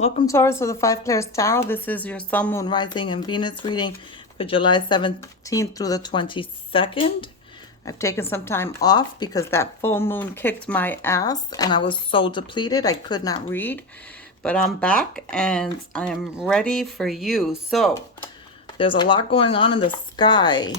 Welcome, Taurus, to the Five Clairs Tarot. This is your Sun, Moon, Rising, and Venus reading for July 17th through the 22nd. I've taken some time off because that full moon kicked my ass and I was so depleted I could not read. But I'm back and I am ready for you. So, there's a lot going on in the sky,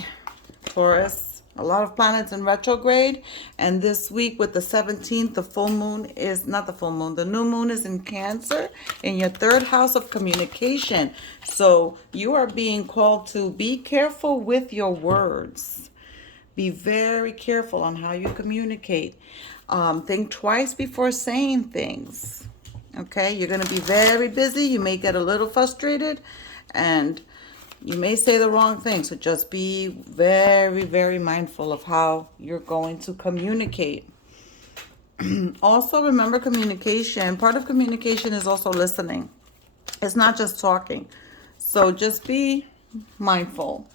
Taurus. A lot of planets in retrograde, and this week with the 17th, the full moon is not the full moon, the new moon is in Cancer in your third house of communication. So you are being called to be careful with your words. Be very careful on how you communicate. Think twice before saying things. Okay, you're going to be very busy. You may get a little frustrated, and you may say the wrong thing, so just be very, very mindful of how you're going to communicate. Also, remember communication. Part of communication is also listening. It's not just talking. So just be mindful.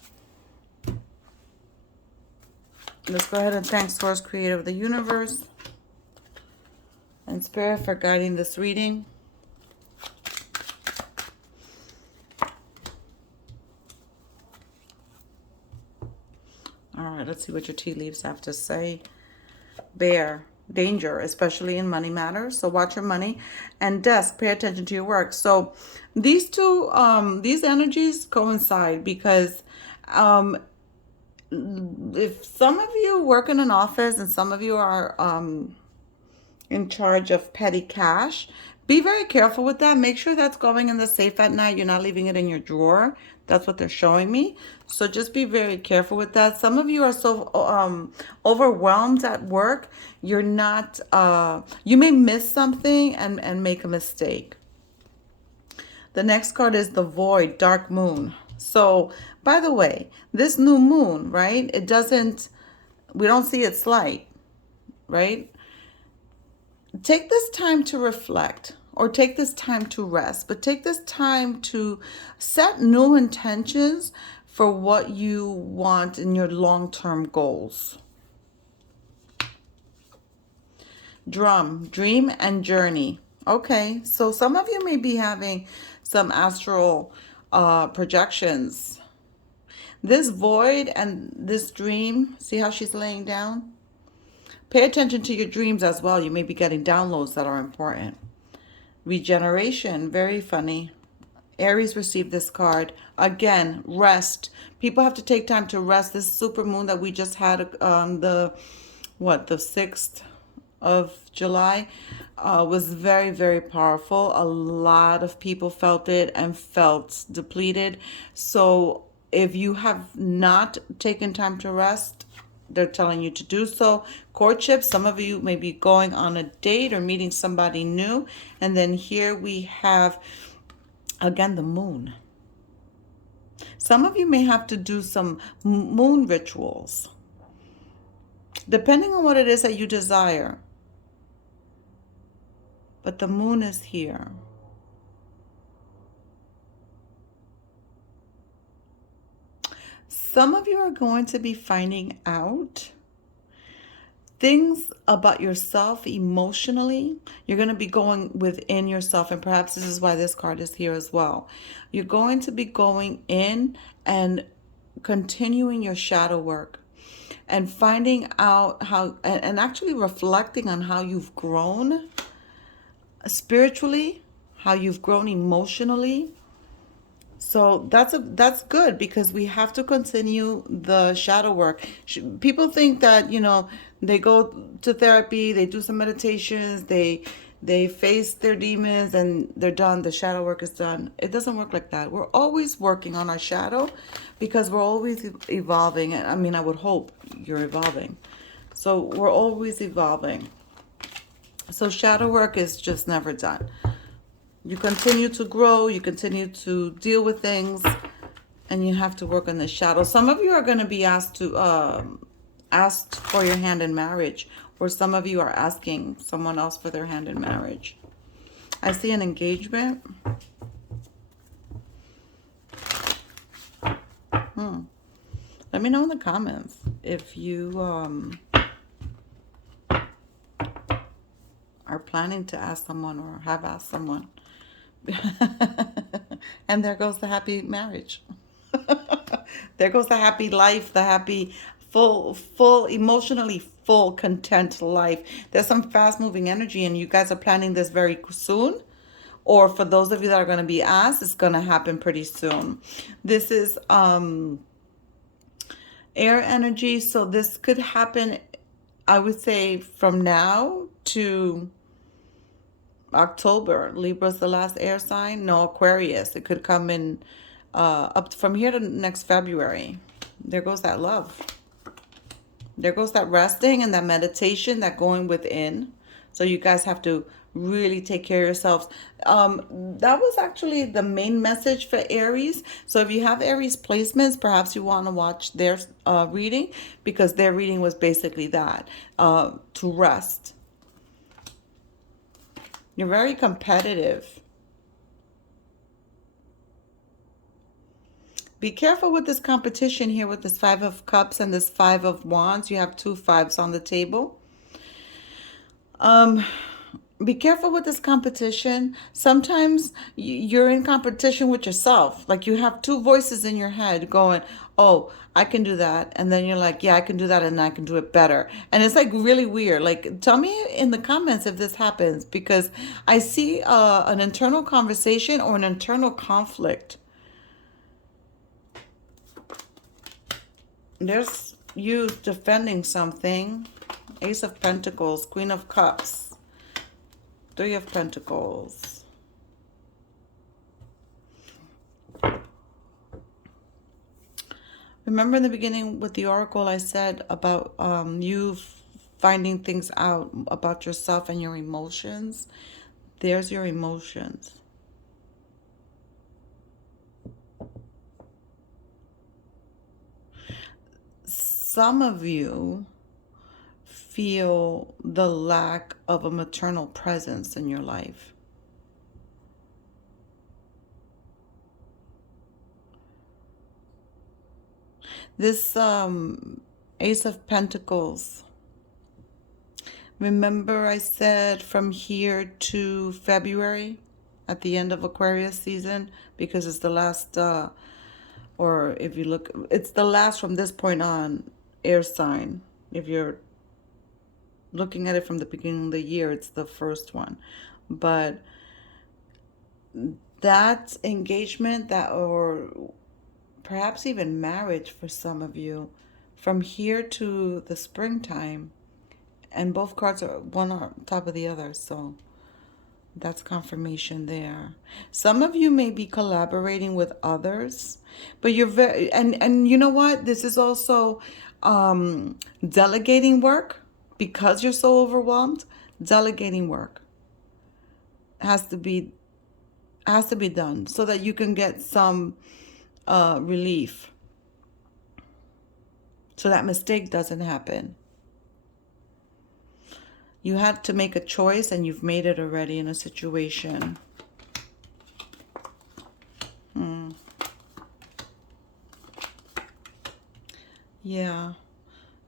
Let's go ahead and thank Source, Creator of the Universe, and Spirit for guiding this reading. All right, let's see what your tea leaves have to say. Bear, danger, especially in money matters. So watch your money. And Desk, pay attention to your work. So these two, these energies coincide because if some of you work in an office and some of you are in charge of petty cash, be very careful with that. Make sure that's going in the safe at night. You're not leaving it in your drawer. That's what they're showing me. So just be very careful with that. Some of you are so overwhelmed at work. You're not, you may miss something and make a mistake. The next card is the Void, Dark Moon. So, by the way, this new moon, right? It doesn't, we don't see its light, right? Take this time to reflect, or take this time to rest, but take this time to set new intentions for what you want in your long-term goals. Drum, dream and journey. Okay, so some of you may be having some astral projections. This void and this dream, see how she's laying down? Pay attention to your dreams as well. You may be getting downloads that are important. Regeneration, very funny. Aries received this card. Again, rest. People have to take time to rest. This super moon that we just had on the 6th of July was very, very powerful. A lot of people felt it and felt depleted. So if you have not taken time to rest, they're telling you to do so. Courtship, some of you may be going on a date or meeting somebody new. And then here we have, again, the moon. Some of you may have to do some moon rituals, depending on what it is that you desire. But the moon is here. Some of you are going to be finding out things about yourself emotionally. You're going to be going within yourself, and perhaps this is why this card is here as well. You're going to be going in and continuing your shadow work and finding out how, and actually reflecting on how you've grown spiritually, how you've grown emotionally. So that's good, because we have to continue the shadow work. People think that, they go to therapy, they do some meditations, they face their demons and they're done. The shadow work is done. It doesn't work like that. We're always working on our shadow because we're always evolving. I mean, I would hope you're evolving. So we're always evolving. So shadow work is just never done. You continue to grow, you continue to deal with things, and you have to work on the shadow. Some of you are going to be asked for your hand in marriage, or some of you are asking someone else for their hand in marriage. I see an engagement. Let me know in the comments if you are planning to ask someone or have asked someone. And there goes the happy marriage. There goes the happy life, the happy, full, emotionally full, content life. There's some fast moving energy, and you guys are planning this very soon. Or for those of you that are going to be asked, it's going to happen pretty soon. This is air energy, so this could happen, I would say, from now to October. Libra's the last air sign. No, Aquarius. It could come in up from here to next February. There goes that love. There goes that resting and that meditation, that going within. So you guys have to really take care of yourselves. That was actually the main message for Aries. So if you have Aries placements, perhaps you want to watch their reading, because their reading was basically that, to rest. You're very competitive. Be careful with this competition here with this Five of Cups and this Five of Wands. You have two fives on the table. Be careful with this competition. Sometimes you're in competition with yourself. Like you have two voices in your head going, oh, I can do that. And then you're like, yeah, I can do that and I can do it better. And it's like really weird. Like, tell me in the comments if this happens, because I see an internal conversation or an internal conflict. There's you defending something. Ace of Pentacles, Queen of Cups, Three of Pentacles. Remember in the beginning with the Oracle, I said about you finding things out about yourself and your emotions. There's your emotions. Some of you feel the lack of a maternal presence in your life. This Ace of Pentacles. Remember I said from here to February at the end of Aquarius season, because it's the last, or if you look, it's the last from this point on air sign. If you're looking at it from the beginning of the year, it's the first one. But that engagement, that, or perhaps even marriage for some of you, from here to the springtime, and both cards are one on top of the other, so that's confirmation there. Some of you may be collaborating with others, but you're very, and you know what? This is also delegating work, because you're so overwhelmed. Delegating work has to be done so that you can get some relief, so that mistake doesn't happen. You had to make a choice, and you've made it already in a situation. Yeah,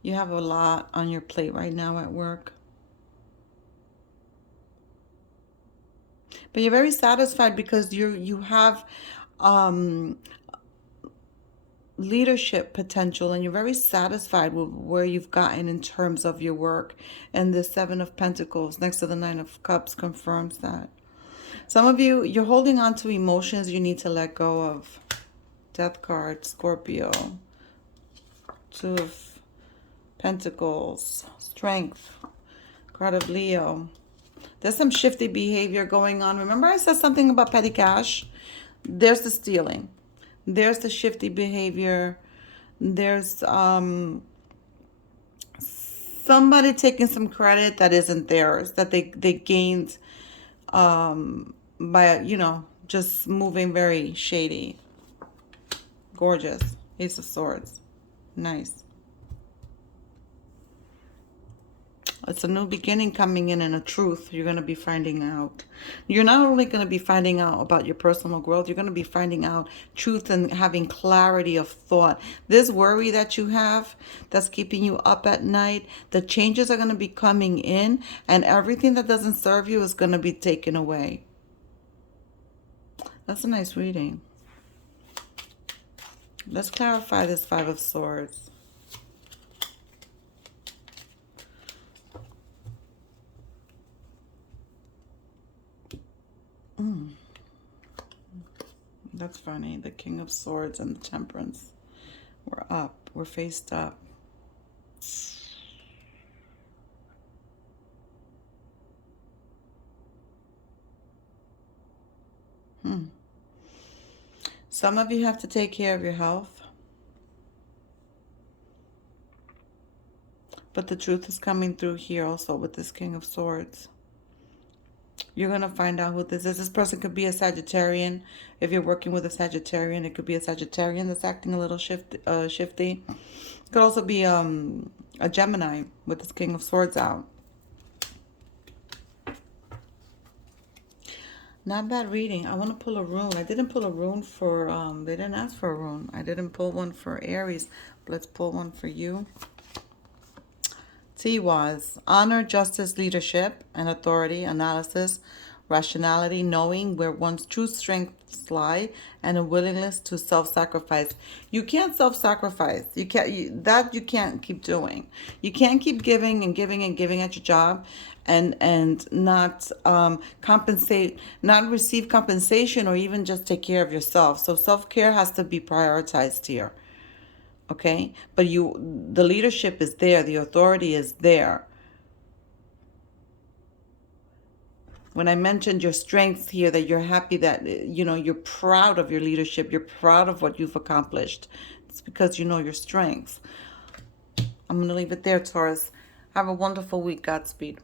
you have a lot on your plate right now at work. But you're very satisfied because you have leadership potential, and you're very satisfied with where you've gotten in terms of your work. And the Seven of Pentacles next to the Nine of Cups confirms that. Some of you, you're holding on to emotions you need to let go of. Death card, Scorpio. Two of Pentacles, Strength, card of Leo. There's some shifty behavior going on. Remember I said something about petty cash? There's the stealing. There's the shifty behavior. There's somebody taking some credit that isn't theirs, that they gained by, just moving very shady. Gorgeous. Ace of Swords. Nice. It's a new beginning coming in, and a truth you're going to be finding out. You're not only going to be finding out about your personal growth, you're going to be finding out truth and having clarity of thought. This worry that you have that's keeping you up at night, the changes are going to be coming in, and everything that doesn't serve you is going to be taken away. That's a nice reading. Let's clarify this Five of Swords. That's funny. The King of Swords and the Temperance. We're up. We're faced up. Some of you have to take care of your health. But the truth is coming through here also with this King of Swords. You're going to find out who this is. This person could be a Sagittarian. If you're working with a Sagittarian, it could be a Sagittarian that's acting a little shifty. It could also be a Gemini with this King of Swords out. Not bad reading. I want to pull a rune. I didn't pull a rune for, they didn't ask for a rune. I didn't pull one for Aries. But let's pull one for you. T was honor, justice, leadership, and authority, analysis, rationality, knowing where one's true strengths lie, and a willingness to self-sacrifice. You can't self-sacrifice. You can't keep doing. You can't keep giving and giving and giving at your job and not compensate, not receive compensation, or even just take care of yourself. So self-care has to be prioritized here. Okay, but the leadership is there, the authority is there. When I mentioned your strengths here, that you're happy, that you're proud of your leadership, you're proud of what you've accomplished. It's because you know your strengths. I'm going to leave it there, Taurus. Have a wonderful week. Godspeed.